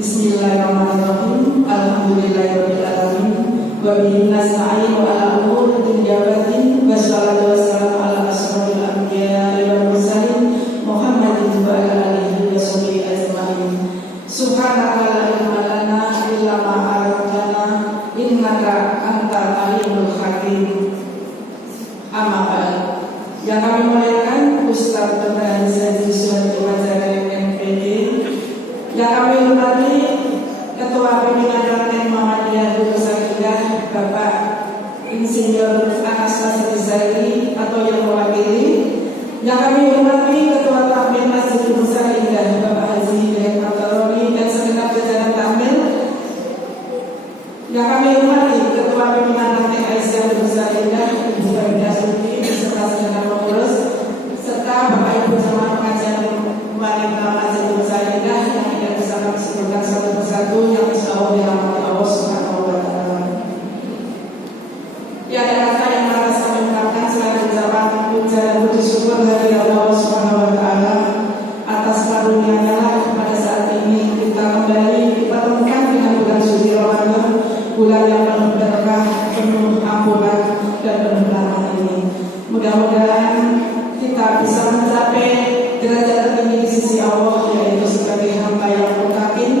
Bismillahirrahmanirrahim. Alhamdulillahirabbil alamin. Wa bihi nasta'in wa ala umuri dunya wa din. Wassalatu wassalamu ala asrofil anbiya'i wal mursalin Muhammadin wa ala alihi wa sahbihi ajma'in. Subhanaka la ilma lana illa ma 'allamtana innaka antal alimul hakim. Amma ba'd. Yang kami muliakan Ustaz Dr. Haji Suwandi Wajari MPD, yang kami hormati Ketua Pimpinan Ranting Muhammadiyah Dusaidah Bapak Insinyur Anas Nasir Zairi atau yang mewakili, yang kami hormati Ketua Takmir Masjid Dusaidah Bapak Haji Hidayat Mataroni dan segenap jajaran takmir, yang kami hormati Ketua Pimpinan Ranting Aisyah Dusaidah Ibu Faridah Suti beserta segenap pengurus, serta Bapak Ibu jemaah pengajian wanita Masjid Dusaidah yang tidak bisa kami sebutkan satu persatu, yang insyaallah dirahmati Allah Subhanahu wa taala. Tiada kata yang harus kami ungkapkan selain ucapan puja dan puji syukur dari Allah Subhanahu wa taala atas karunia-Nya lah pada saat ini kita kembali dipertemukan dengan bulan suci Ramadan, bulan yang penuh berkah, penuh ampunan dan penuh rahmat ini. Mudah-mudahan kita bisa mencapai derajat tertinggi di sisi Allah, yaitu sebagai hamba yang mutakin,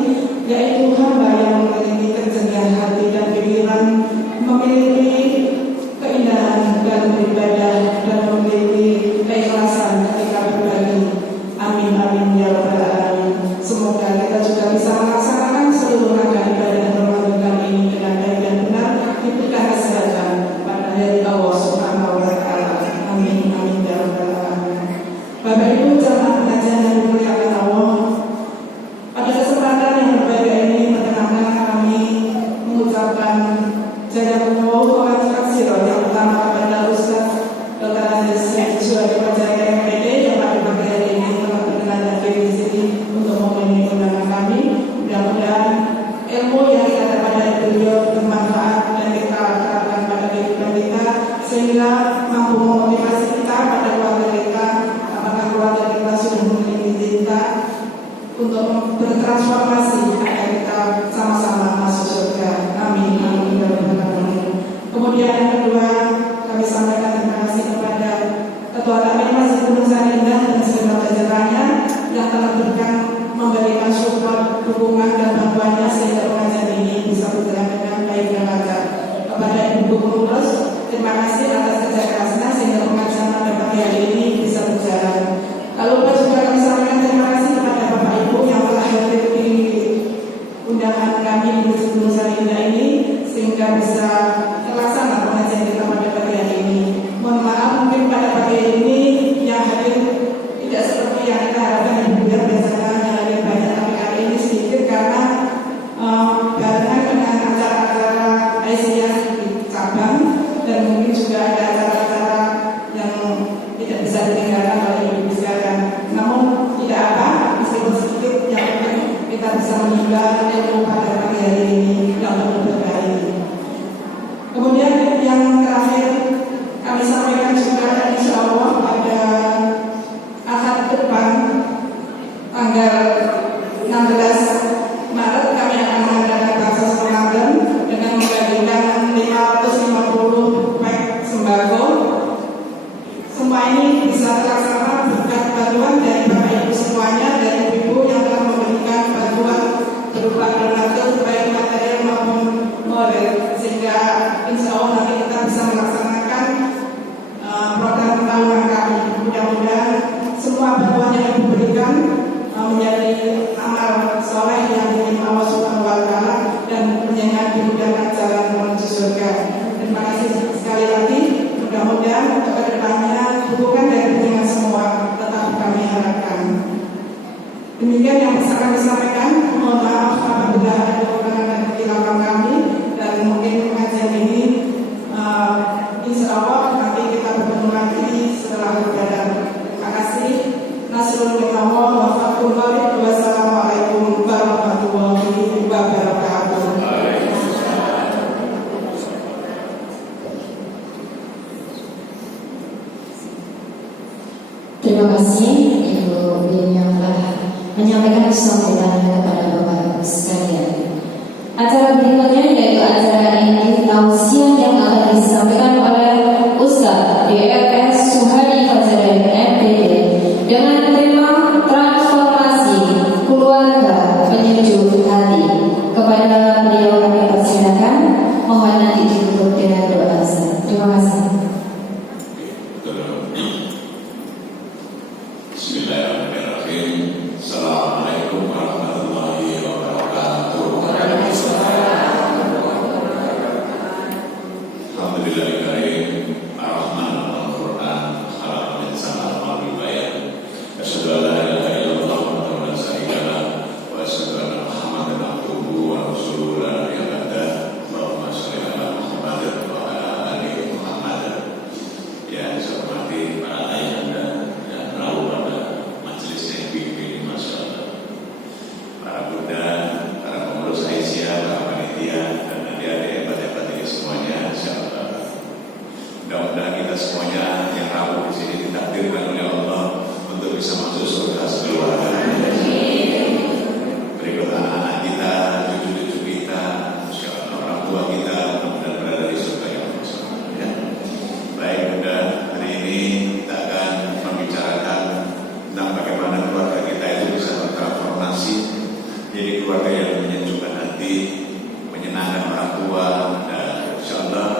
yaitu hamba yang memiliki kejernihan hati dan pikiran, memiliki keindahan dan beribadah, dan memiliki keikhlasan ketika berbagi. Amin amin ya rabbal alamin. Semoga kita juga bisa melaksanakan seluruh rangkaian ibadah Ramadan ini dengan baik dan benar, diberikan kesehatan pada hari Allah Subhanahu wa taala. Amin amin ya rabbal alamin. Bapak Ibu jamaah pengajian yang dimuliakan Allah, pada kesempatan yang berbahagia ini perkenankan kami mengucapkan jazakumullah khairan yang pertama kepada Ustaz Dr. Haji Suwandi Wajari MPD yang pada pagi hari ini telah berkenan hadir di sini untuk memenuhi undangan kami. Mudah-mudahan ilmu yang kita dapat dari beliau bermanfaat dan kita terapkan pada kehidupan kita, sehingga mampu memotivasi kita pada keluarga kita, apakah keluarga kita sudah memiliki cinta untuk bertransformasi agar kita sama-sama masuk surga. Amin amin ya rabbal alamin. Kemudian yang kedua, kami sampaikan terima kasih kepada Ketua Takmir Masjid Dusaidah dan segenap jajarannya yang telah memberikan support, dukungan dan bantuannya sehingga pengajian ini bisa berjalan dengan baik dan lancar. Kepada Ibu pengurus, terima kasih atas kerja kerasnya sehingga pengajian pada pagi hari ini bisa berjalan. Lalu juga kami sampaikan terima kasih kepada Bapak Ibu yang telah hadir di undangan kami di Masjid Dusaidah ini sehingga bisa terlaksana pengajian kita pada pagi hari ini. Mohon maaf mungkin pada pagi hari ini yang hadir tidak seperti yang kita harapkan dan biar biasanya yang hadir banyak, tapi kali ini sedikit karena barengan dengan acara-acara Aisyah di cabang dan mungkin juga ada acara-acara yang tidak bisa ditinggalkan oleh ibu sekalian. Namun tidak apa, meskipun sedikit, yang penting kita bisa menimba ilmu pada pagi hari ini yang penuh berkah ini. Kemudian yang terakhir kami sampaikan juga, insya Allah pada Ahad depan tanggal 16 Maret kami akan mengadakan baksos Ramadan dengan membagikan 550 pack sembako. Semua ini bisa terlaksana berkat bantuan dari Bapak Ibu semuanya, dari Ibu yang telah memberikan bantuan berupa donatur baik material maupun moral, sehingga insya Allah nanti kita bisa melaksanakan program tahunan kami. Mudah-mudahan semua bantuan yang Ibu berikan menjadi amal soleh yang diterima Allah Subhanahu wa taala dan menjadi dimudahkan jalan menuju surga. Terima kasih sekali lagi. Mudah-mudahan ke depannya dukungan dari pendengar semua tetap kami harapkan. Demikian yang bisa kami sampaikan. Mohon maaf apabila ada kekurangan dan kekurangan kami, dan mungkin pengajian ini insya Allah nanti kita bertemu lagi setelah Ramadan. Terima kasih. Nasrul minallah wa fathul qarib. Wassalamualaikum warahmatullahi wabarakatuh. Terima kasih Ibu Bin yang telah menyampaikan kesampaian kepada Bapak sekalian. Acara berikutnya yaitu acara ini tausiah yang akan disampaikan oleh Ustaz DRS Suhadi Fazril MPD dengan tema transformasi keluarga penyejuk hati. Kepada beliau kami persilakan, mohon nanti ditutup dengan doa. Terima kasih. Bismillahirrahmanirrahim. Assalamualaikum warahmatullahi wabarakatuh. Alhamdulillahirrahmanirrahim. Ar-Rahman Al-Quran Khalaqal insana ma bayan. Asyhadu an la ilaha illallah wa la syarika lah wa asyhadu anna Muhammadan abduhu wa rasuluhu la nabiyya ba'dah. Allahumma shalli ala Muhammad wa ala ali Muhammad. Ya, saya hormati para ayahanda dan perahu pada majelis yang bimbing, masya Allah, para bunda, para pengurus Aisyah, para panitia, dan adik-adik hebat-hebat ini semuanya, insya Allah. Mudah-mudahan kita semuanya yang rawuh di sini ditakdirkan oleh Allah untuk bisa masuk surga sekeluarga. Berikut anak-anak kita, cucu-cucu kita, insya Allah, orang tua kita, mudah-mudahan berada di surga yang bersama. Ya. Baik, bunda, hari ini kita akan membicarakan tentang bagaimana keluarga kita itu bisa bertransformasi jadi keluarga yang menyejukkan hati, menyenangkan orang tua, dan insya Allah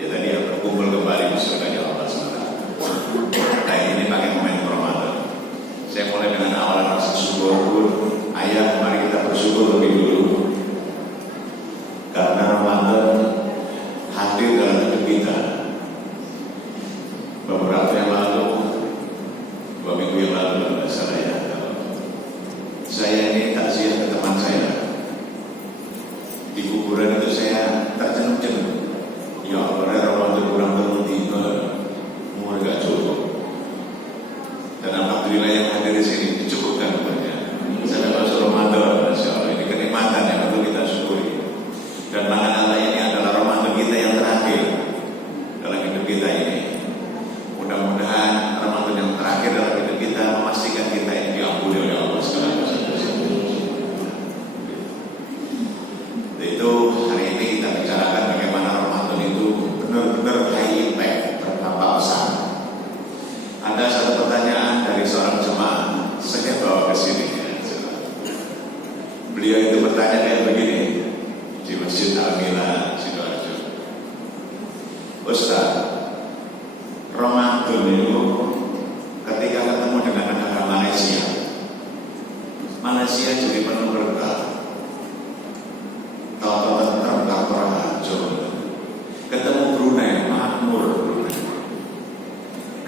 ya tadi yang berkumpul kembali di surga Allah SWT. Nah, ini pakai momen Ramadan. Saya mulai dengan awalan rasa syukur. Ayah, mari kita bersyukur lebih dulu karena Ramadan hadir dalam hidup kita. Beberapa yang lalu, 2 minggu yang lalu, saya ini takziah ke teman saya. Di kuburan itu saya tercenung-cenung. Ya Allah, Ramadan kurang tertiba, umur gak cukup. Dan alhamdulillah yang hadir di sini dicukupkan umurnya. Saya masuk Ramadan, masya Allah, ini kenikmatan yang perlu kita syukuri. Dan tangan Allah ini adalah Ramadan kita yang terakhir dalam hidup kita ini. Mudah-mudahan Ramadan yang terakhir dalam hidup kita memastikan kita ini diampuni oleh Allah segala dosa-dosa. Itu hari ini kita bicarakan bagaimana Ramadan itu benar-benar high impact, berdampak besar. Ada satu pertanyaan dari seorang jemaah, saya bawa ke sini. Beliau itu bertanya kayak begini di Masjid Al-Mila Sidoarjo. Ustaz, Ramadan itu ketika ketemu dengan negara Malaysia, Malaysia jadi penuh berkah. Tahu-tahu tentang kantor hancur. Ketemu Brunei, makmur Brunei.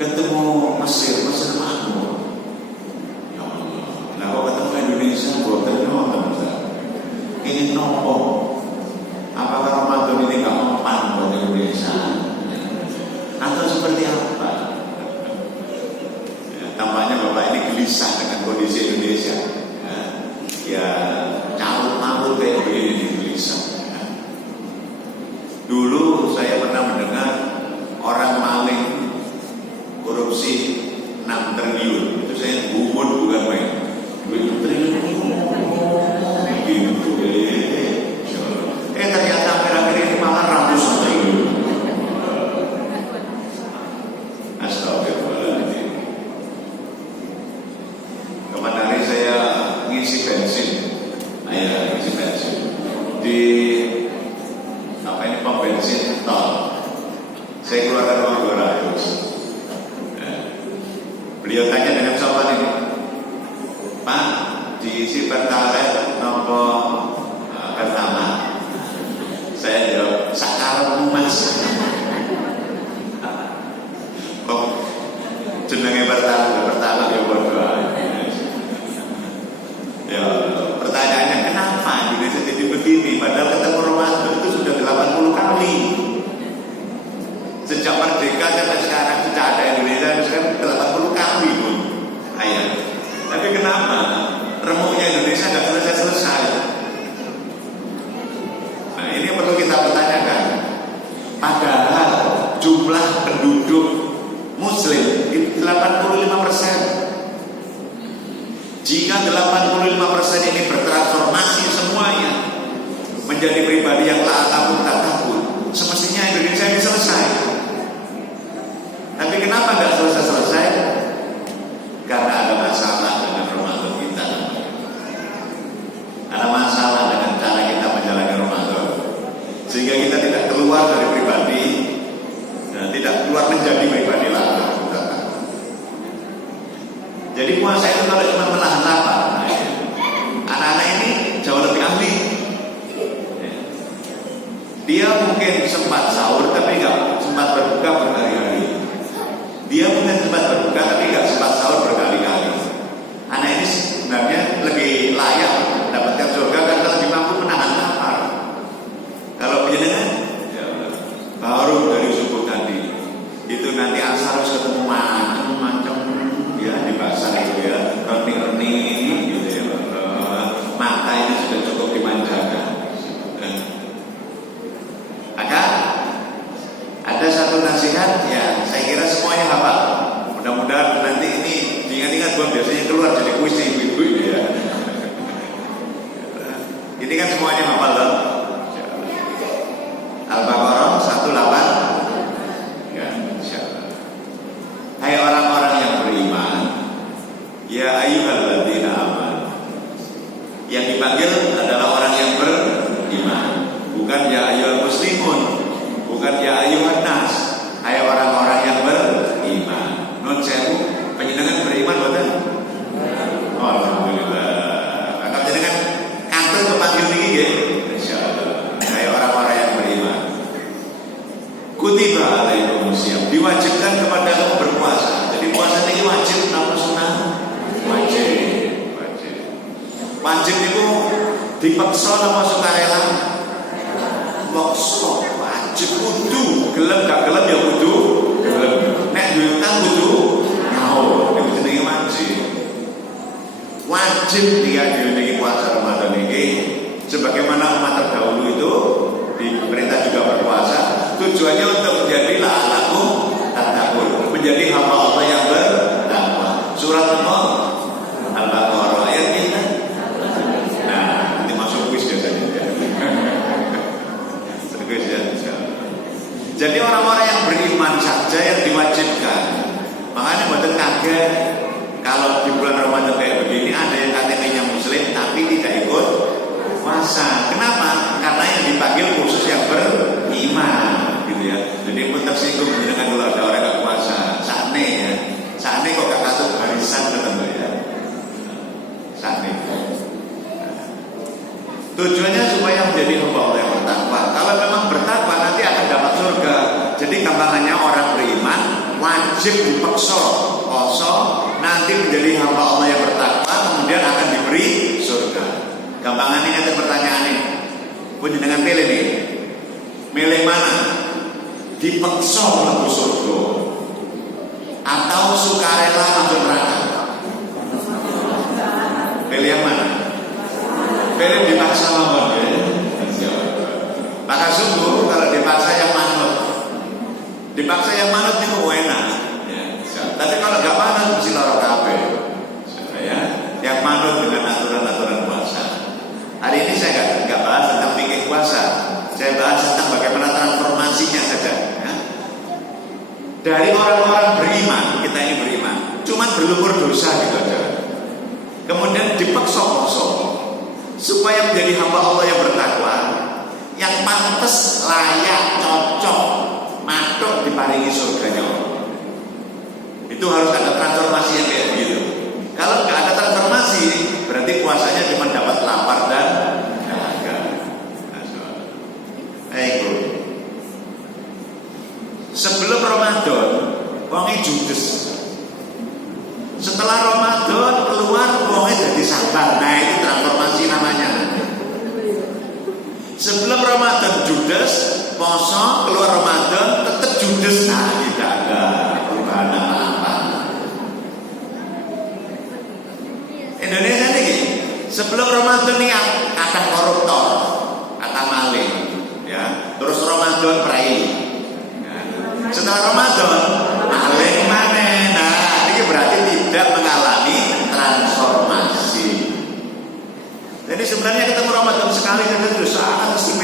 Ketemu Mesir, Mesir makmur. Ya Allah, nah kalau ketemu Indonesia, buatan nonton. Ini nopo. Apakah Ramadan ini gak mempan buat Indonesia? Atau seperti apa? Ya, tampaknya Bapak ini gelisah dengan kondisi Indonesia. Ya carut-marut kayak begini, gelisah. Dulu saya pernah mendengar orang maling korupsi 6 triliun. Itu saya gumun bukan main. 2 triliun gitu. Ternyata akhir-akhir ini malah ratusan triliun. Astagfirullahaladzim. Kemarin hari saya ngisi bensin. Ngisi bensin di pom bensin tol. Saya keluarkan uang 200. Beliau tanya dengan sopan ini, Pak, diisi pertalite nopo pertama? Saya jawab, sakarepmu Mas. Kok jenenge pertama ya bodoh. Ya, pertanyaannya kenapa Indonesia jadi begini? Padahal ketemu Ramadan itu sudah 80 kali. Sejak merdeka sampai sekarang, sejak ada Indonesia sekarang 80 kali pun. Ayah. Tapi kenapa remuknya Indonesia nggak selesai-selesai? Nah, ini yang perlu kita pertanyakan. Padahal jumlah penduduk Muslim itu 85%. Jika 85% ini menjadi pribadi yang la'alakum tattaqun, semestinya Indonesia ini selesai. Tapi kenapa nggak selesai? Karena ada masalah dengan Ramadan kita. Ada masalah dengan cara kita menjalani Ramadan, sehingga kita tidak keluar dari pribadi dan tidak keluar menjadi pribadi la'alakum tattaqun. Jadi puasa itu kalau cuma menahan lapar, anak-anak ini jauh lebih ahli. Dia mungkin sempat sahur tapi nggak sempat berbuka berkali-kali. Dia mungkin sempat berbuka tapi nggak sempat sahur berkali-kali. Anak ini sebenarnya lebih layak mendapatkan surga karena lebih mampu menahan lapar. Kalau penjenengan ya, baru dari subuh tadi itu nanti asar harus ketemu macam-macam ya di pasar itu ya, roni-roni gitu ya. Mata ini sudah cukup dimanjakan. Ada satu nasihat ya, saya kira semuanya hafal. Mudah-mudahan nanti ini diingat-ingat, buat biasanya keluar jadi kuis ibu-ibu ya. Ini kan semuanya hafal loh. Al-Baqarah 18 ya, insyaallah. Hai orang-orang yang beriman, ya ayyuhalladzina amanu. Yang dipanggil adalah orang yang beriman, bukan ya ayyuhal muslimun, bukan ya ayyuhan nas. Hai orang-orang yang beriman. Nun sewu, panjenengan beriman boten? Oh, alhamdulillah. Maka panjenengan kantor kepanggil niki nggih. Insyaallah. Hai orang-orang yang beriman. Kutiba alaikumusiyam, diwajibkan kepada kamu berpuasa. Jadi puasa ini wajib napa sunah? Wajib. Wajib itu dipaksa napa sukarela? Paksa. Wajib kudu, gelem gak gelem ya kudu gelem. Nek duwe utang kudu mau, niku jenenge wajib. Wajib dia di puasa Ramadan ini, sebagaimana umat terdahulu itu diperintah juga berpuasa, tujuannya untuk menjadi la'alakum tattaqun, menjadi hamba Allah yang bertakwa. Surat apa? Al-Baqarah ayat kita. Nah, nanti masuk kuis biasanya. Kuis ya. Jadi orang-orang yang beriman saja yang diwajibkan. Makanya buatan kaget kalau di bulan Ramadan kayak begini ada yang KTP-nya Muslim tapi tidak ikut puasa. Kenapa? Karena yang dipanggil khusus yang beriman, gitu ya. Jadi pun tersinggung dengan kalau ada orang yang puasa. Sakne ya, sakne kok gak masuk barisan tertentu ya. Sakne. Tujuannya supaya menjadi hamba Allah yang bertakwa. Kalau memang bertakwa nanti akan dapat surga. Jadi gampangannya orang beriman wajib dipaksa poso, nanti menjadi hamba Allah yang bertakwa, kemudian akan diberi surga. Gampangannya ada pertanyaan ini. Pun dengan pilih nih. Milih mana? Dipaksa menuju surga atau sukarela masuk neraka? Pilih yang mana? Pilih dipaksa mawon ya. Maka sungguh kalau dipaksa yang manut. Dipaksa yang manut itu enak. Ya. Tapi kalau nggak manut mesti lara kabeh. Ya, yang manut dengan aturan-aturan puasa. Hari ini saya nggak bahas tentang fikih puasa. Saya bahas tentang bagaimana transformasinya saja. Ya. Dari orang-orang beriman, kita ini beriman, cuman berlumur dosa gitu aja. Kemudian dipaksa-paksa supaya menjadi hamba Allah yang bertakwa, yang pantas, layak, cocok, matuk diparingi surganya Allah. Itu harus ada transformasi yang kayak begitu. Kalau nggak ada transformasi, berarti puasanya cuma dapat lapar dan dahaga. Ayo. Sebelum Ramadan, wongnya judes. Setelah Ramadan keluar, wongnya jadi sabar. Nah itu transformasi namanya. Sebelum Ramadan judes, poso, keluar Ramadan tetap judes. Nah tidak ada perubahan apa-apa. Indonesia ini sebelum Ramadan ini kata koruptor, kata maling, ya. Terus Ramadan perai. Ya. Setelah Ramadan maling mana? Nah ini berarti tidak mengalami transformasi. Jadi sebenarnya ketemu Ramadan sekali saja sudah sangat istimewa.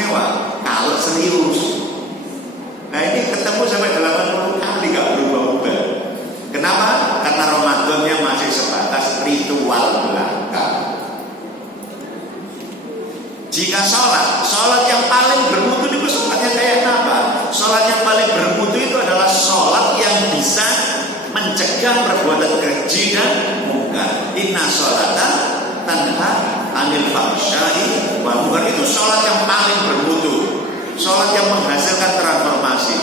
Jika sholat yang paling bermutu itu sholatnya kayak apa? Sholat yang paling bermutu itu adalah sholat yang bisa mencegah perbuatan keji dan munkar. Inna sholata tanha anil fahsya'i wal munkar. Itu sholat yang paling bermutu, sholat yang menghasilkan transformasi.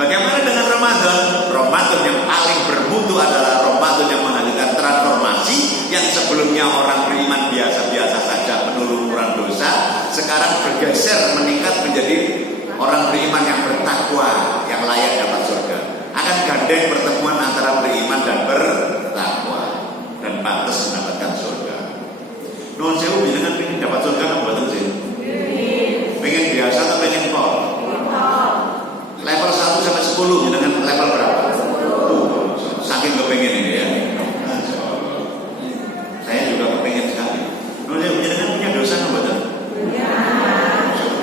Bagaimana dengan Ramadan? Ramadan yang paling bermutu adalah Ramadan yang menghasilkan transformasi. Yang sebelumnya orang beriman biasa-biasa saja, penuh lumuran dosa, sekarang bergeser meningkat menjadi orang beriman yang bertakwa, yang layak dapat surga. Akan gandeng pertemuan antara beriman dan bertakwa, dan pantas mendapatkan surga. Nuhun sewu, jenengan pengen dapat surga apa mboten sih? Pengen biasa atau pengen kok? Level 1 sampai 10 dengan level berapa? 10. Saking kepengen ini ya. Saya juga kepengen sekali. Nuhun sewu, jenengan punya dosa apa mboten? Iya.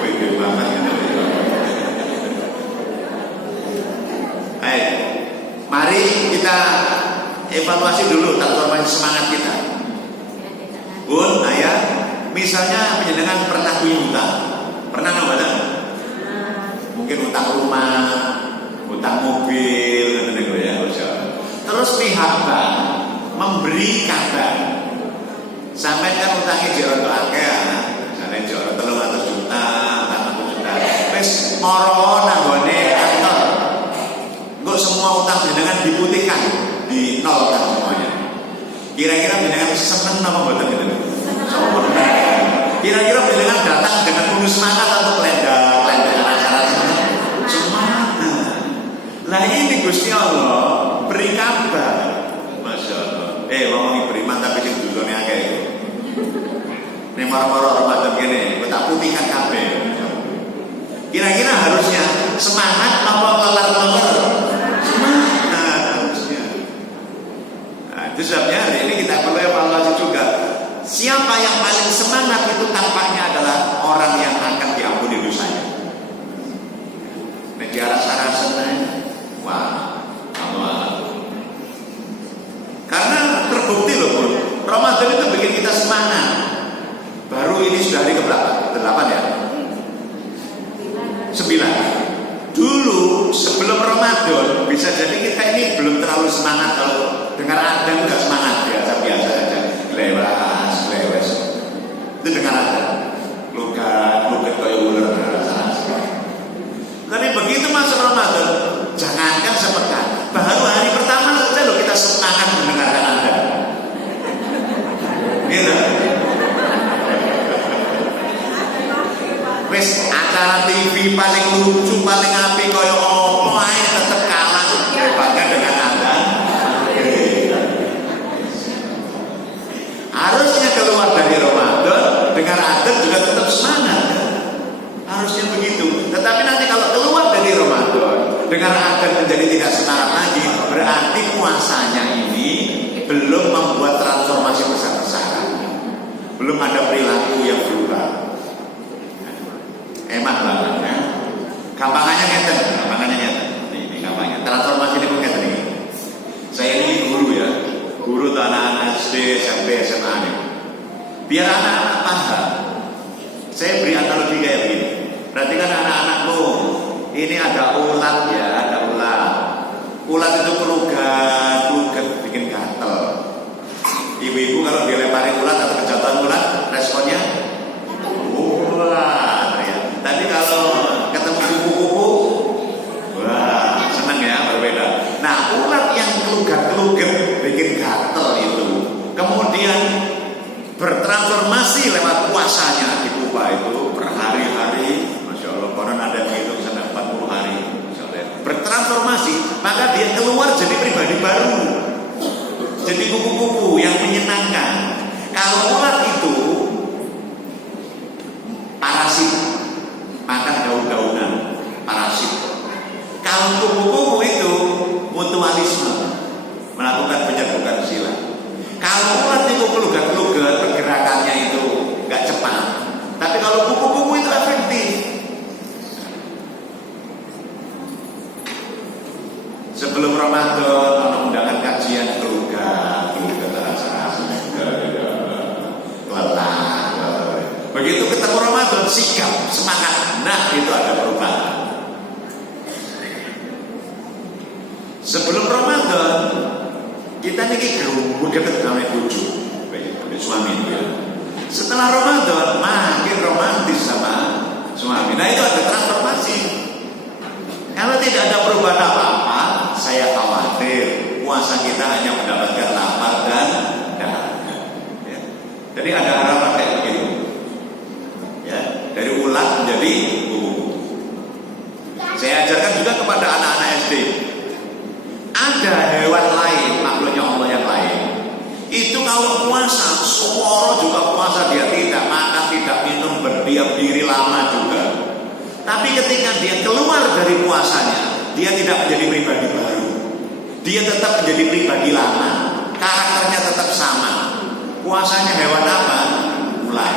Beda banget gitu. Baik. Mari kita evaluasi dulu transformasi semangat kita. Bun, ayah, misalnya penjenengan pernah punya utang. Pernah nggak badan? Mungkin utang rumah, utang mobil, gitu ya. Terus pihak bank memberi kabar, sampai kan utangnya jauh untuk akeh, misalnya jauh 300 juta, 400 juta. Wes moro nanggone kantor. Kok semua utang jenengan diputihkan, dinolkan semuanya. Kira-kira jenengan seneng apa mboten gitu? Kira-kira jenengan datang dengan penuh semangat atau kelendang acara semangat. Lah ini Gusti Allah beri kabar. Masya Allah. Ngomongin beriman tapi sing dosane akeh. Nek maro-maro Ramadan kene, kok tak putihkan kabeh. Kira-kira harusnya semangat apa kelar-kelar? Semangat harusnya. Nah, itu sebabnya hari ini kita perlu evaluasi juga. Siapa yang paling semangat itu tampaknya adalah orang yang akan diampuni dosanya. Nek rasa-rasa wah, Allah. Karena terbukti loh, Bro. Ramadan itu bikin kita semangat. Baru ini sudah hari ke-8 ya? 9. Dulu sebelum Ramadan bisa jadi kita ini belum terlalu semangat. Kalau dengar adzan enggak semangat, biasa-biasa aja. Lewes. Itu dengar adzan. Lugat kayak ular. Tapi begitu masuk Ramadan, jangankan sepekan, baru hari pertama saja loh kita semangat mendengarkan adzan. Gitu. Wes acara TV paling lucu, paling apik koyo opo ae tetep kalah dibandingkan dengan adzan. Harusnya keluar dari Ramadan dengar adzan juga tetap semangat. Harusnya begitu. Tetapi nanti kalau keluar dari Ramadan dengar adzan menjadi tidak semangat lagi, berarti puasanya ini belum membuat transformasi besar-besaran. Belum ada perilaku yang berubah. Emang banget ya. Gampangannya ngeten. Ini gampangnya. Transformasi ini bukan ini. Saya ini guru ya. Guru tuh anak-anak SD, SMP, SMA ini. Biar anak-anak paham. Saya beri analogi kayak begini. Perhatikan anak-anakmu. Ini ada ulat ya, ada ulat. Ulat itu kelugat, bikin gatel. Ibu-ibu kalau dilempari ulat atau kejatuhan ulat, responnya wah ya. Tapi kalau ketemu kupu-kupu, wah senang ya, berbeda. Nah ulat yang kelugat bikin gatel itu, kemudian bertransformasi lewat puasanya di Kuba itu berhari-hari, Masya Allah, konon ada yang menghitung sampai 40 hari, bertransformasi, maka dia keluar jadi pribadi baru, jadi kupu-kupu yang menyenangkan. Kalau ulat itu parasit, makan daun-daunan, parasit. Kalau kupu-kupu itu mutualisme, melakukan penyerbukan sila. Kalau ulat itu kelugat-kelugat, pergerakannya itu nggak cepat. Tapi kalau kupu-kupu itu efektif. Sebelum Ramadan, ada undangan kajian kelugat rasa lelah. Begitu ketemu Ramadan, berubah sikap, semangat. Nah, itu ada perubahan. Sebelum Ramadan, kita niki gerung deket namanya bojo, suami itu ya. Setelah Ramadan, makin romantis sama suami. Nah, itu ada transformasi. Kalau tidak ada perubahan apa-apa, saya khawatir puasa kita hanya mendapatkan lapar dan dahaga. Ya. Jadi ada harapan kayak begitu. Ya, dari ulat menjadi kubu-kubu. Saya ajarkan juga kepada anak-anak SD. Ada hewan lain, makhluknya Allah yang lain. Itu kalau puasa, suara juga puasa, dia tidak makan, tidak minum, berdiam diri lama juga. Tapi ketika dia keluar dari puasanya, dia tidak menjadi pribadi baru. Dia tetap menjadi pribadi lama. Karakternya tetap sama. Puasanya hewan apa? Ular.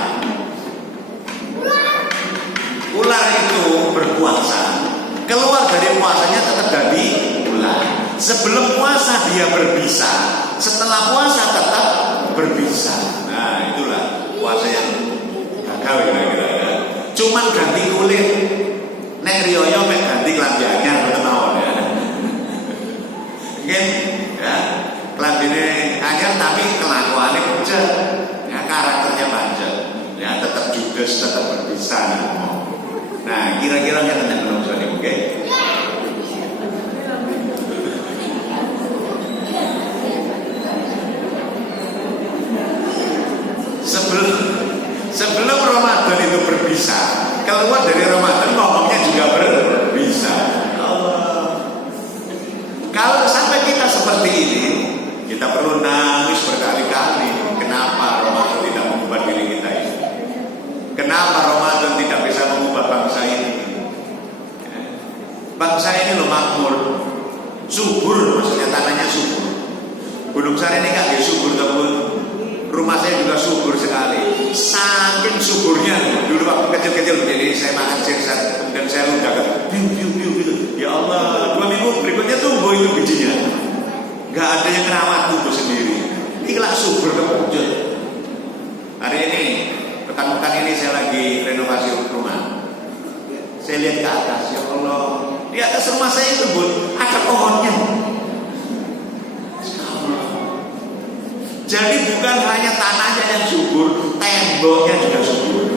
Ular itu berpuasa. Keluar dari puasanya tetap jadi ular. Sebelum puasa dia berbisa. Setelah puasa tetap berbisa. Nah, itulah puasa yang gagal kira-kira ya. Cuman ganti kulit. Nek riyoyo mek ganti klambi anyar boten mawon ya. Mungkin ya, klambine anyar tapi kelakuannya bejat. Ya, karakternya panjang. Ya, tetap judes, tetap berbisa. Nah, kira-kira yang tanya belum soal ini, oke? Sebelum Ramadan itu berbisa, keluar dari Ramadan ngomongnya juga berbisa. Kalau sampai kita seperti ini, kita perlu nangis berkali-kali. Kenapa Ramadan tidak mengubah diri kita ini? Kenapa Ramadan tidak bisa mengubah bangsa ini? Bangsa ini loh makmur, subur, maksudnya tanahnya subur. Gunung Sari ini kan subur teman. Rumah saya juga subur sekali. Saking suburnya, dulu waktu kecil-kecil, jadi saya makan sirsan, kemudian saya lundakan, biu gitu. Ya Allah, 2 minggu berikutnya tumbuh itu bijinya. Gak ada yang merawat tumbuh sendiri. Inilah subur kebujut. Hari ini, pekan-pekan ini saya lagi renovasi rumah. Saya lihat ke atas, ya Allah, di atas rumah saya itu Bun, ada pohonnya. Jadi bukan hanya tanahnya yang subur, temboknya juga subur,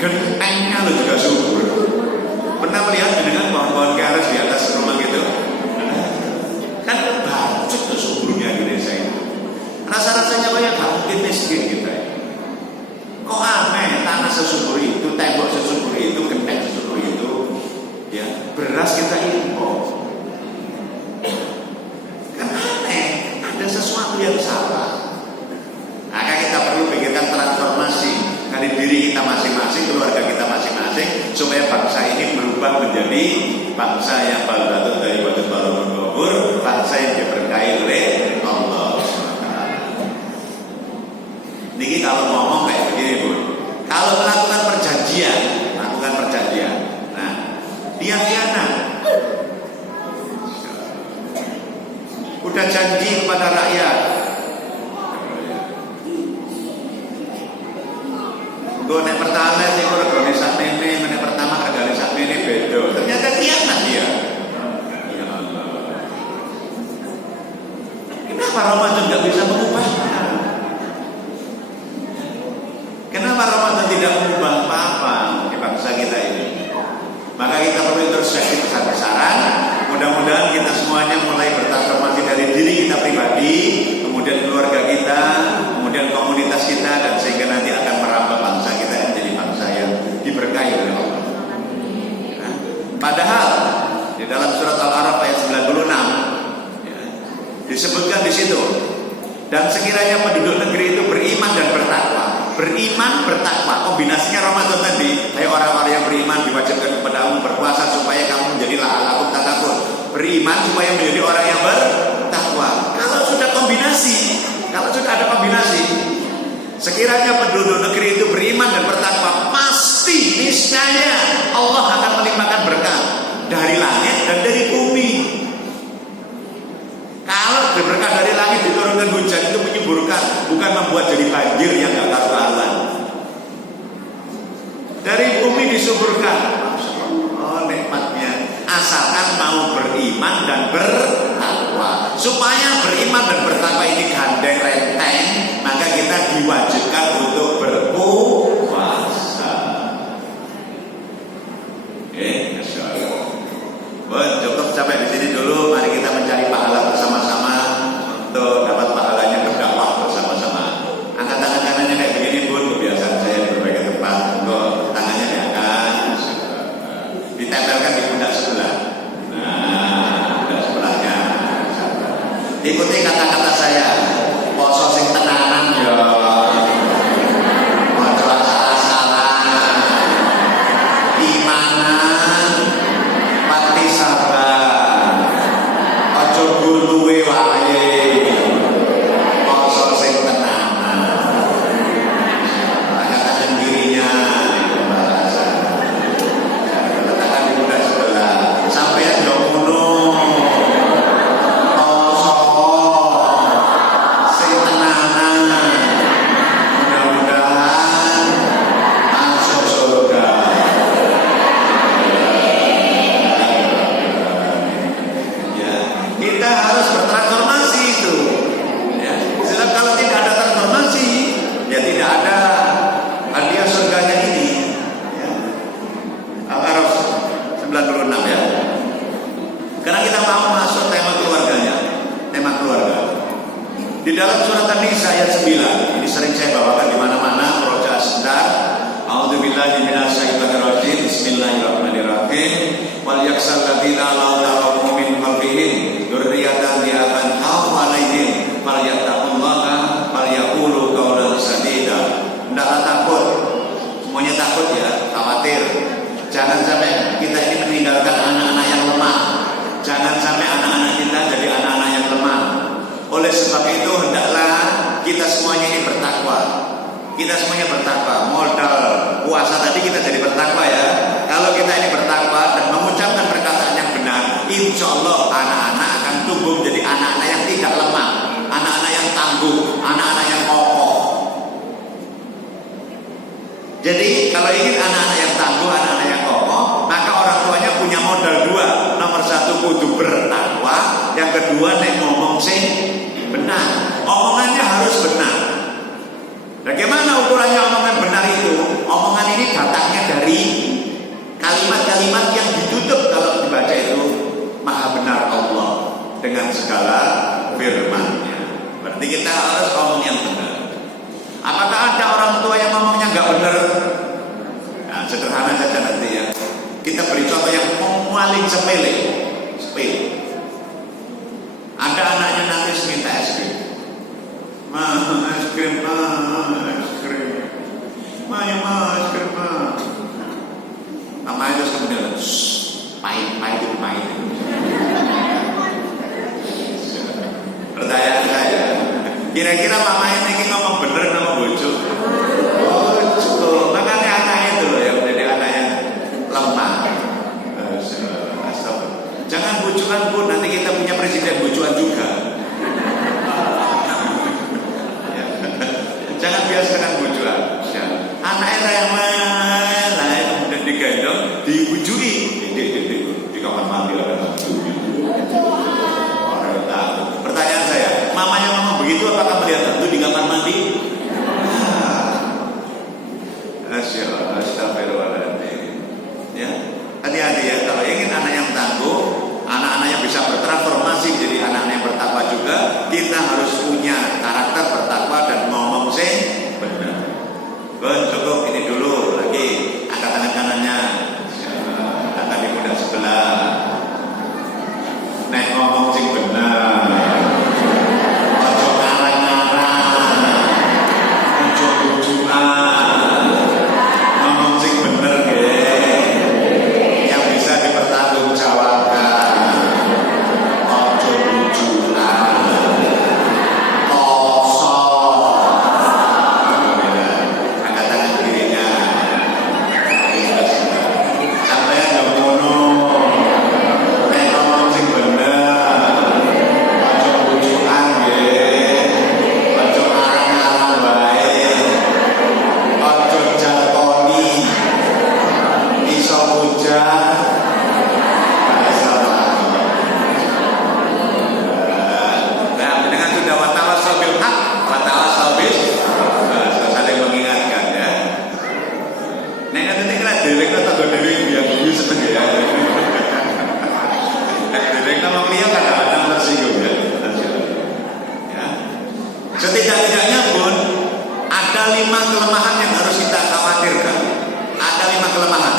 gentengnya juga subur. Pernah melihat dengan pohon-pohon keras di atas rumah gitu? Kan banyak tuh suburnya di desa itu. Rasa-rasanya banyak gak mungkin miskin kita. Kok aneh tanah sesubur itu, tembok sesubur itu, genteng sesubur itu, ya beras kita impor. Kan aneh, ada sesuatu yang salah. Maka kita perlu pikirkan transformasi dari diri kita masing-masing, keluarga kita masing-masing, supaya bangsa ini berubah menjadi bangsa yang baldatun dari batu balon gobur, bangsa yang diberkahi oleh Allah SWT. Niki kalau ngomong kayak begini Bu, kalau melakukan perjanjian, nah dia khianat. Udah janji kepada rakyat, gue nek pertama sih gue regane sakmene, nek pertama regane sakmene beda. Ternyata khianat dia. Ya Allah. Kenapa Ramadan tidak bisa mengubahnya? Kenapa Ramadan tidak mengubah apa-apa di bangsa kita ini? Maka kita perlu introspeksi besar-besaran. Mudah-mudahan kita semuanya mulai bertransformasi dari diri kita pribadi, kemudian keluarga kita, kemudian komunitas kita, dan sehingga nanti akan merambah bangsa kita menjadi bangsa yang diberkahi oleh Allah. Nah, padahal di dalam surat Al-A'raf ayat 96 ya, disebutkan di situ, dan sekiranya penduduk negeri itu beriman dan bertakwa. Beriman bertakwa, kombinasinya Ramadan tadi. Hai orang-orang yang beriman, diwajibkan kepadamu berpuasa supaya kamu menjadi la'allakum tattaqun. Beriman supaya menjadi orang yang bertakwa. Kalau sudah ada kombinasi, sekiranya penduduk negeri itu beriman dan bertakwa, pasti niscaya Allah akan melimpahkan berkah dari langit dan dari bumi. Kalau berkah dari langit diturunkan hujan itu menyuburkan, bukan membuat jadi banjir yang gak karu-karuan. Dari disuburkan. Oh, nikmatnya. Asalkan mau beriman dan bertakwa. Supaya beriman dan bertakwa ini gandeng renteng, maka kita diwajibkan untuk berpuasa. Masya Allah. Cukup sampai di sini dulu. Mari kita mencari pahala bersama-sama untuk dapat pahalanya berdakwah bersama-sama. Angkat tangan kanannya kayak begini pun kebiasaan saya di berbagai tempat. Untuk tangannya diangkat, ditempelkan di pundak sebelah. Nah, pundak sebelahnya. Ikuti kata-kata saya. Poso sing tenanan ya. Ojo salah-salah. Imanan pati sabar. Ojo guluwe wae. Poso sing tenanan. Angkat tangan kirinya. Tangan di pundak sebelah. Sampeyan yo ngono. Di dalam surat An-Nisa ayat 9, ini sering saya bawakan di mana-mana, murojaah sebentar. A'udzubillahi minasyaitonir rajim. Bismillahirrahmanirrahim. Wal yaksal ladzina la ta'lamu min qalbihim dzurriyyatan li'atan khawfa 'alaihim falyattaqullaha falyaqulu qawlan sadida. Hendaklah takut. Semuanya takut ya, khawatir. Jangan sampai kita ini meninggalkan anak-anak yang lemah. Jangan sampai anak-anak kita jadi anak-anak yang lemah. Oleh sebab itu hendaklah kita semuanya ini bertakwa. Kita semuanya bertakwa. Modal puasa tadi kita jadi bertakwa ya. Kalau kita ini bertakwa dan mengucapkan perkataan yang benar, insya Allah anak-anak akan tumbuh menjadi anak-anak yang tidak lemah, anak-anak yang tangguh, anak-anak yang kokoh. Jadi kalau ingin anak-anak yang tangguh, anak-anak yang kokoh, maka orang tuanya punya modal dua. Nomor satu kudu bertakwa, yang kedua nek ngomong sing benar. Omongannya harus benar. Bagaimana ukurannya omongan benar itu? Omongan ini datangnya dari kalimat-kalimat yang ditutup kalau dibaca itu maha benar Allah dengan segala firman-Nya. Berarti kita harus ngomong yang benar. Apakah ada orang tua yang ngomongnya nggak benar? Nah, sederhana saja nanti ya. Kita beri contoh yang paling sepele. Ada anaknya nangis minta es krim. Ma, es krim, ma, es krim. Ma, ya ma, es krim, ma. Mama itu kemudian pahit. Pertanyaan saya, kira-kira mama ini ngomong bener sama bojo? Oh, cukup. Makanya anak itu loh yang menjadi anak yang lemah. Jangan bujukan pun, nanti kita punya presiden bujuan juga. Jangan biasakan bujuan. Anaknya yang mana kemudian digendong, dibujui. Di kamar mandi ada bujunya. Orang tahu. Pertanyaan saya, mamanya ngomong begitu apakah melihat hantu di kamar mandi? Astagfirullahaladzim. Ya, hati-hati ya. Kalau ingin anak yang tangguh, anak-anak yang bisa bertransformasi menjadi anak-anak yang bertakwa juga, kita harus punya karakter bertakwa dan ngomong sing benar. Cukup ini dulu lagi. Angkat tangan kanannya, angkat di pundak sebelah. Nek ngomong sing benar. Ojo ngarang-ngarang. Ojo bujukan. Ada 5 kelemahan yang harus kita khawatirkan. Ada 5 kelemahan.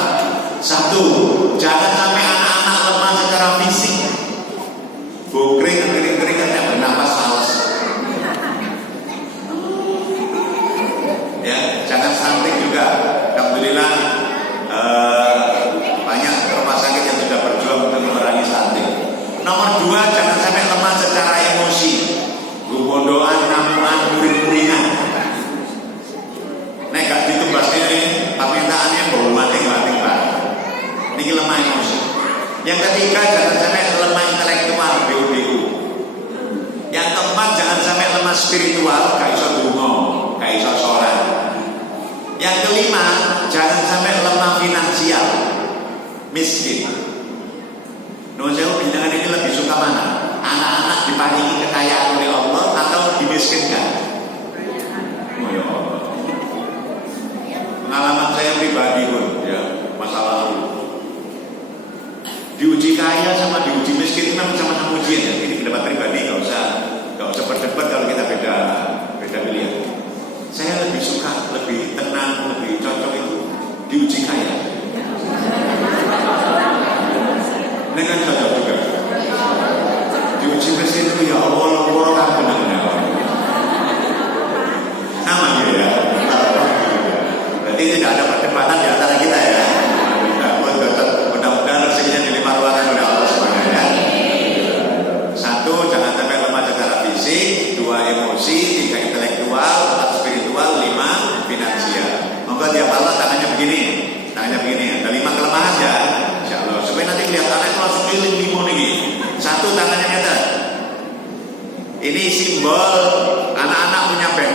1, jangan sampai anak-anak lemah secara fisik. Kering-kering kan yang bernapas males. Ya, jangan stunting juga. Alhamdulillah banyak rumah sakit yang sudah berjuang untuk mengurangi stunting. Nomor 2, jangan sampai lemah secara emosi. Gubondoan, namuan, muring-muringan. Nek gak ditebas ini, permintaannya bawa mating-mating Pak. Ini lemah emosi. Yang ketiga, jangan sampai lemah intelektual, BU-BU. Yang keempat, jangan sampai lemah spiritual, gak iso donga, gak iso sholat. Yang kelima, jangan sampai lemah finansial, miskin. Nuwun sewu, bintangan ini lebih suka mana? Anak-anak diparingi kekayaan oleh Allah atau dimiskinkan? Oh ya Allah. Pengalaman saya pribadi pun, ya, masa lalu. Diuji kaya sama diuji miskin itu memang sama-sama ujian ya. Ini pendapat pribadi, nggak usah berdebat kalau kita beda pilihan. Saya lebih suka, lebih tenang, lebih cocok itu diuji kaya. Ini kan cocok juga. Diuji miskin itu ya Allah, orang kan benarnya. Sama ya. Berarti tidak ada perdebatan di antara kita ya. Mudah-mudahan rezekinya dilimpah ruangan oleh Allah SWT. 1, jangan sampai lemah secara fisik. 2, emosi. 3, intelektual. 4, spiritual. 5, finansial. Monggo tiap Allah tangannya begini. Ada 5 kelemahan ya. Insyaallah. Supaya nanti kelihatannya itu langsung keliling 5 nih. 1, tangannya nyata. Ini simbol anak-anak punya bank